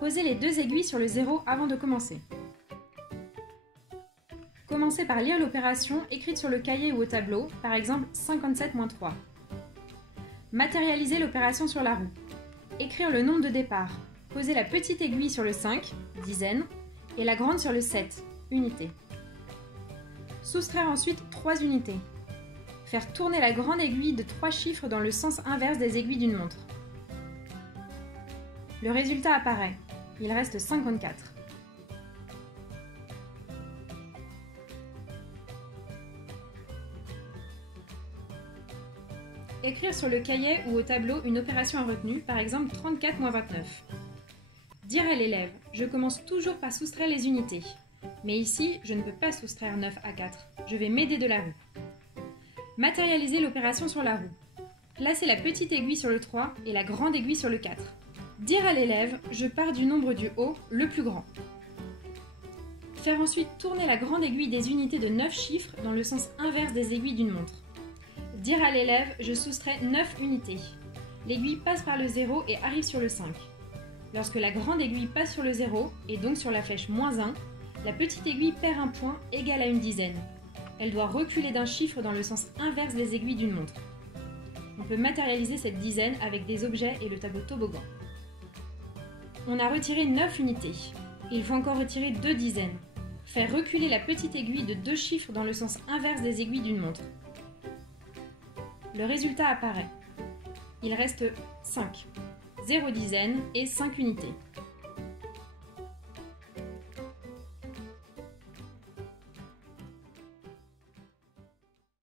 Posez les deux aiguilles sur le 0 avant de commencer. Commencez par lire l'opération écrite sur le cahier ou au tableau, par exemple 57-3. Matérialisez l'opération sur la roue. Écrire le nombre de départ. Posez la petite aiguille sur le 5, dizaine, et la grande sur le 7, unité. Soustraire ensuite 3 unités. Faire tourner la grande aiguille de 3 chiffres dans le sens inverse des aiguilles d'une montre. Le résultat apparaît. Il reste 54. Écrire sur le cahier ou au tableau une opération à retenue, par exemple 34-29. Dire à l'élève, je commence toujours par soustraire les unités. Mais ici, je ne peux pas soustraire 9 à 4. Je vais m'aider de la roue. Matérialiser l'opération sur la roue. Placer la petite aiguille sur le 3 et la grande aiguille sur le 4. Dire à l'élève, je pars du nombre du haut, le plus grand. Faire ensuite tourner la grande aiguille des unités de 9 chiffres dans le sens inverse des aiguilles d'une montre. Dire à l'élève, je soustrais 9 unités. L'aiguille passe par le 0 et arrive sur le 5. Lorsque la grande aiguille passe sur le 0, et donc sur la flèche -1, la petite aiguille perd un point égal à une dizaine. Elle doit reculer d'un chiffre dans le sens inverse des aiguilles d'une montre. On peut matérialiser cette dizaine avec des objets et le tableau toboggan. On a retiré 9 unités. Il faut encore retirer 2 dizaines. Faire reculer la petite aiguille de 2 chiffres dans le sens inverse des aiguilles d'une montre. Le résultat apparaît. Il reste 5, 0 dizaines et 5 unités.